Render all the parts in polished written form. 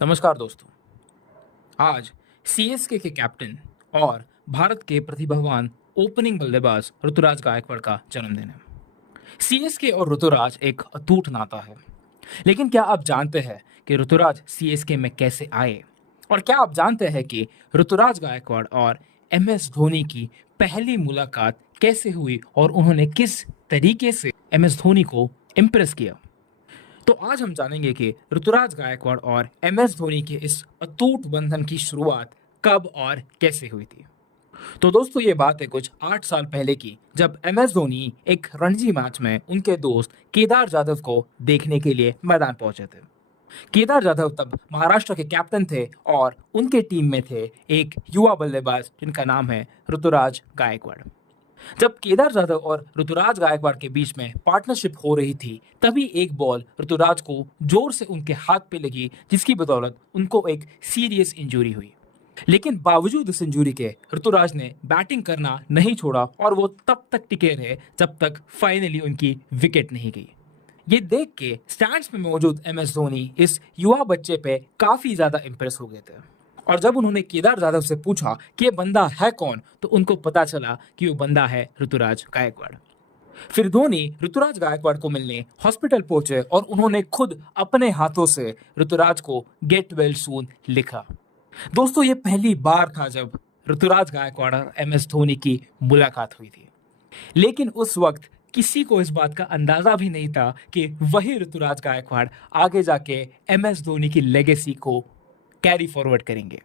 नमस्कार दोस्तों। आज सीएसके के कैप्टन और भारत के प्रतिभावान ओपनिंग बल्लेबाज ऋतुराज गायकवाड़ का जन्मदिन है। सीएसके और ऋतुराज एक अटूट नाता है। लेकिन क्या आप जानते हैं कि ऋतुराज सीएसके में कैसे आए? और क्या आप जानते हैं कि ऋतुराज गायकवाड़ और एमएस धोनी की पहली मुलाकात कैसे हुई और उन्होंने किस तरीके से एमएस धोनी को इम्प्रेस किया? तो आज हम जानेंगे कि ऋतुराज गायकवाड़ और एमएस धोनी के इस अटूट बंधन की शुरुआत कब और कैसे हुई थी। तो दोस्तों, ये बात है कुछ 8 साल पहले की, जब एमएस धोनी एक रणजी मैच में उनके दोस्त केदार जाधव को देखने के लिए मैदान पहुंचे थे। केदार जाधव तब महाराष्ट्र के कैप्टन थे और उनके टीम में थे एक युवा बल्लेबाज जिनका नाम है ऋतुराज गायकवाड़। जब केदार जाधव और ऋतुराज गायकवाड़ के बीच में पार्टनरशिप हो रही थी, तभी एक बॉल ऋतुराज को जोर से उनके हाथ पे लगी, जिसकी बदौलत उनको एक सीरियस इंजरी हुई। लेकिन बावजूद इस इंजरी के ऋतुराज ने बैटिंग करना नहीं छोड़ा और वो तब तक टिके रहे जब तक फाइनली उनकी विकेट नहीं गई। ये देख के स्टैंड्स में मौजूद एमएस धोनी इस युवा बच्चे पे काफी ज्यादा इंप्रेस हो गए थे। और जब उन्होंने केदार जाधव से पूछा कि ये बंदा है कौन, तो उनको पता चला कि वो बंदा है ऋतुराज गायकवाड़। फिर धोनी ऋतुराज गायकवाड़ को मिलने हॉस्पिटल पहुंचे और उन्होंने खुद अपने हाथों से ऋतुराज को गेट वेल सून लिखा। दोस्तों, ये पहली बार था जब ऋतुराज गायकवाड़ और एमएस धोनी की मुलाकात हुई थी। लेकिन उस वक्त किसी को इस बात का अंदाजा भी नहीं था कि वही ऋतुराज गायकवाड़ आगे जाके एमएस धोनी की लेगेसी को कैरी फॉरवर्ड करेंगे।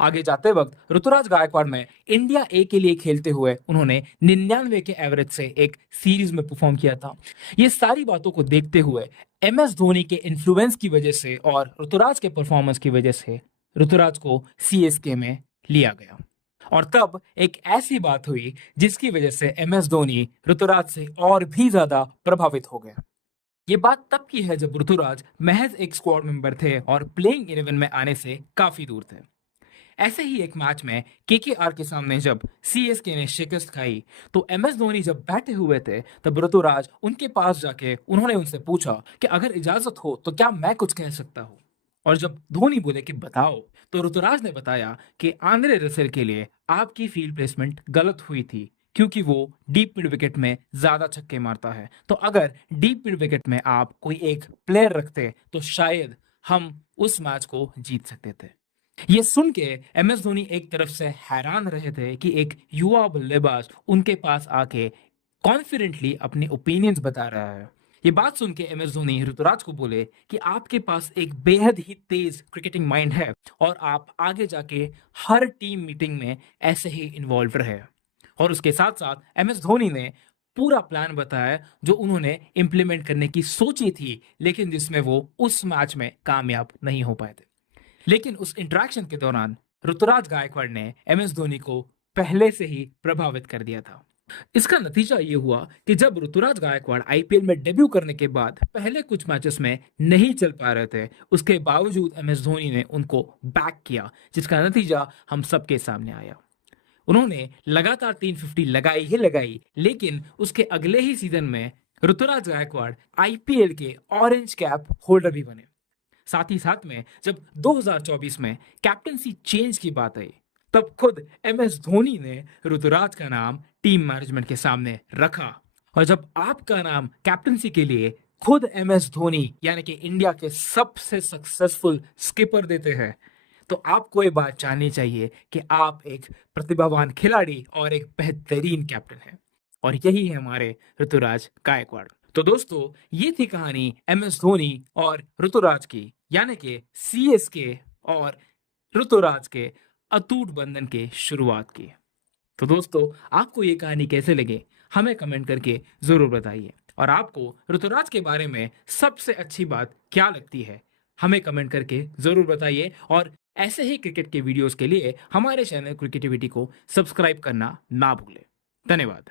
आगे जाते वक्त ऋतुराज गायकवाड़ में इंडिया ए के लिए खेलते हुए उन्होंने 99 के एवरेज से एक सीरीज में परफॉर्म किया था। ये सारी बातों को देखते हुए एमएस धोनी के इन्फ्लुएंस की वजह से और ऋतुराज के परफॉर्मेंस की वजह से ऋतुराज को सीएसके में लिया गया। और तब एक ऐसी बात हुई जिसकी वजह से एमएस धोनी ऋतुराज से और भी ज्यादा प्रभावित हो गया। ये बात तब की है जब ऋतुराज महज एक स्क्वाड मेंबर थे और प्लेइंग 11 में आने से काफी दूर थे। ऐसे ही एक मैच में केकेआर के सामने जब सीएसके ने शिकस्त खाई, तो एमएस धोनी जब बैठे हुए थे, तब ऋतुराज उनके पास जाके उन्होंने उनसे पूछा कि अगर इजाजत हो तो क्या मैं कुछ कह सकता हूँ। और जब धोनी बोले कि बताओ, तो ऋतुराज ने बताया कि आंद्रे रसेल के लिए आपकी फील्ड प्लेसमेंट गलत हुई थी, क्योंकि वो डीप मिड विकेट में ज्यादा छक्के मारता है। तो अगर डीप मिड विकेट में आप कोई एक प्लेयर रखते तो शायद हम उस मैच को जीत सकते थे। ये सुन के एमएस धोनी एक तरफ से हैरान रहे थे कि एक युवा बल्लेबाज उनके पास आके कॉन्फिडेंटली अपने ओपिनियंस बता रहा है। ये बात सुन के एमएस धोनी ऋतुराज को बोले कि आपके पास एक बेहद ही तेज क्रिकेटिंग माइंड है और आप आगे जाके हर टीम मीटिंग में ऐसे ही इन्वॉल्व रहे। और उसके साथ साथ एमएस धोनी ने पूरा प्लान बताया जो उन्होंने इम्प्लीमेंट करने की सोची थी, लेकिन जिसमें वो उस मैच में कामयाब नहीं हो पाए थे। लेकिन उस इंटरेक्शन के दौरान ऋतुराज गायकवाड़ ने एमएस धोनी को पहले से ही प्रभावित कर दिया था। इसका नतीजा ये हुआ कि जब ऋतुराज गायकवाड़ आईपीएल में डेब्यू करने के बाद पहले कुछ मैचेस में नहीं चल पा रहे थे, उसके बावजूद एमएस धोनी ने उनको बैक किया, जिसका नतीजा हम सबके सामने आया। उन्होंने लगातार 350 लगाई ही लगाई, लेकिन उसके अगले ही सीजन में ऋतुराज गायकवाड़ आईपीएल के ऑरेंज कैप होल्डर भी बने। साथ ही साथ में जब 2024 में कैप्टनसी चेंज की बात आई, तब खुद एमएस धोनी ने ऋतुराज का नाम टीम मैनेजमेंट के सामने रखा। और जब आपका नाम कैप्टनसी के लिए खुद एमएस धोनी यानी कि इंडिया के सबसे सक्सेसफुल स्किपर देते हैं, तो आपको ये बात जाननी चाहिए कि आप एक प्रतिभावान खिलाड़ी और एक बेहतरीन कैप्टन हैं। और यही है हमारे ऋतुराज गायकवाड़। तो दोस्तों, ये थी कहानी एमएस धोनी और ऋतुराज की, यानी कि सीएसके और ऋतुराज के अटूट बंधन के शुरुआत की। तो दोस्तों, आपको ये कहानी कैसे लगे, हमें कमेंट करके जरूर बताइए। और आपको ऋतुराज के बारे में सबसे अच्छी बात क्या लगती है, हमें कमेंट करके जरूर बताइए। और ऐसे ही क्रिकेट के वीडियोस के लिए हमारे चैनल क्रिकेटिविटी को सब्सक्राइब करना ना भूलें। धन्यवाद।